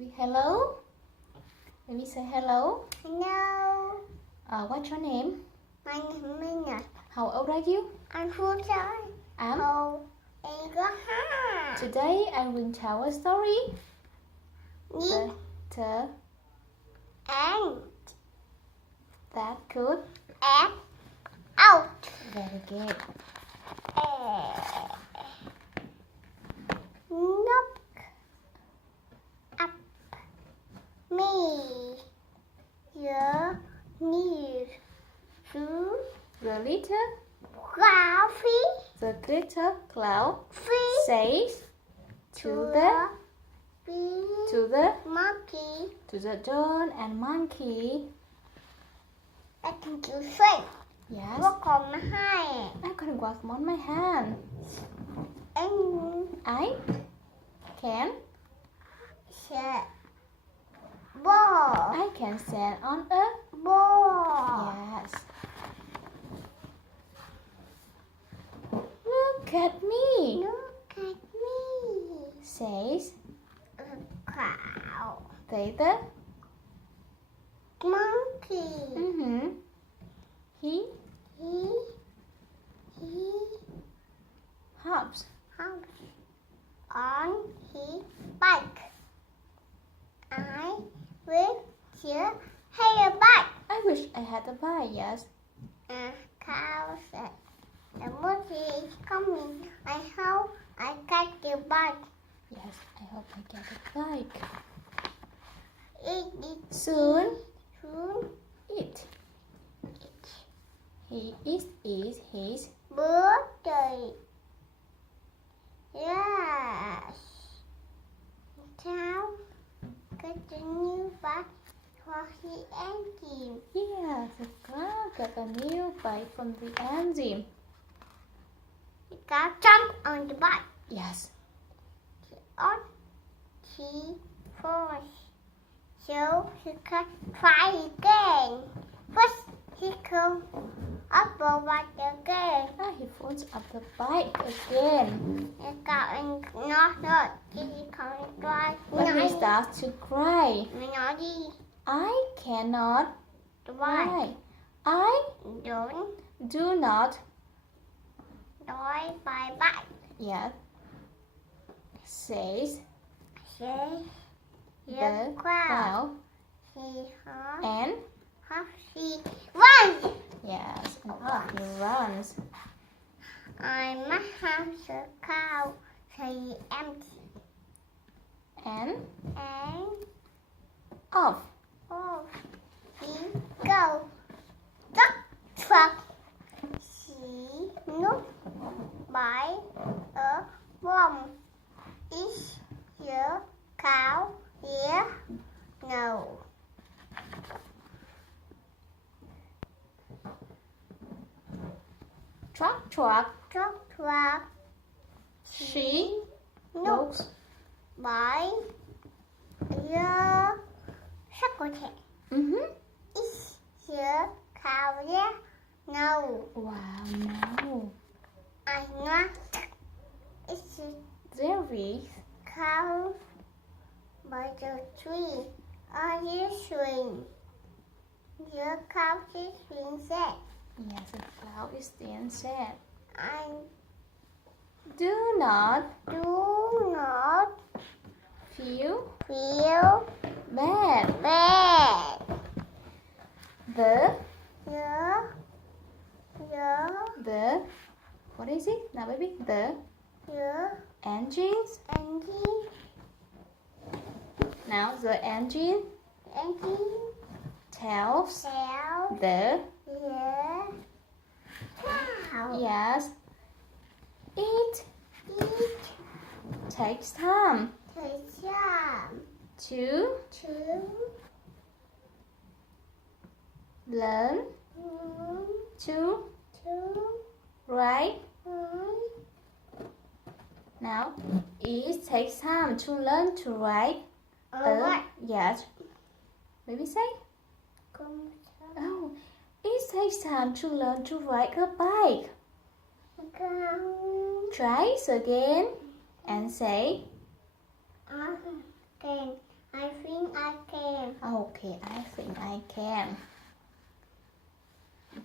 Hello. Maybe say hello. Hello. What's your name? My name is Minna. How old are you? I'm 4 years I'm. old. And go home. Today I will tell a story. Me The and that could. and out. Very good. Knock up me. Your knees to The little, coffee. the glitter cloud Free says to the monkey. to the doll and monkey. ไอ้ถึงจะช่วย Yes. พวกของมาให้ I can walk on my hand. เอ็ง I can เช็ดบอ I can stand on a. บอ Yes. Look at me. Look at me Says ขาว the monkey He he hops hops on his bike I wish you had a bike I wish I had a bike. Yes. Cow said the monkey is coming I hope I get the bike Yes. I hope I get a bike it is soon. soon It. He is his. birthday yes Cow get the new bike for his engine Yes. The cow got a new bike from the engine. the cow jumped on the bike Yes. on he falls so he can try again first he come up the bike again He falls up the bike again. the cow and not hurt he can try But he starts to cry. nói đi I cannot the bike cry. I don't do not. nói bài bike Yes. Says say the cloud he hot and he run yes, and off he runs. I must have the cow say empty And and off. off he go duck truck she look by a bomb is your cow here no Truck. truck truck She look looks by your secretary is your cow here no wow. No, I not it's there is cow by the tree. Are you swing? Your cow is swing set. yes. The cloud is still sad. I Do not do not feel feel bad. bad. The The what is it now, baby? The engines. engine Now the engine tells tell the the cow yes. It it takes time takes time to to learn to to ride. Now it takes time to learn to ride. what? Yes. Maybe say. Come Oh, it takes time to learn to ride a bike. come Try again and say. Then I Okay, I think I can.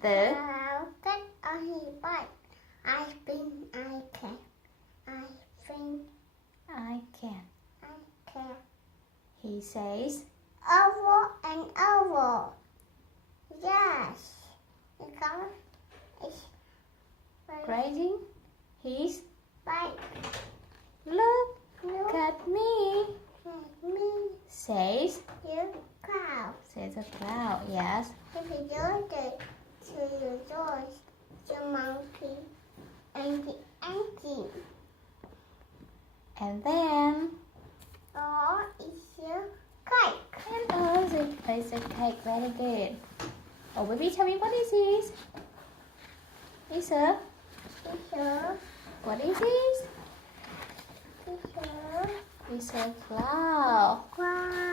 The I'll get on his bike. I think I can. I think I can. I can. He says, Over and over. Yes. Because it's grazing his bike. look Look at me. at me. Says You cow. says a cloud. Yes. If you do it to the doors, the monkey and the engine. And then Or is a kite. and it's a cake. Very good. Oh, baby, tell me what is this? It's a Teacher, what is this? teacher, It's a cloud. cry.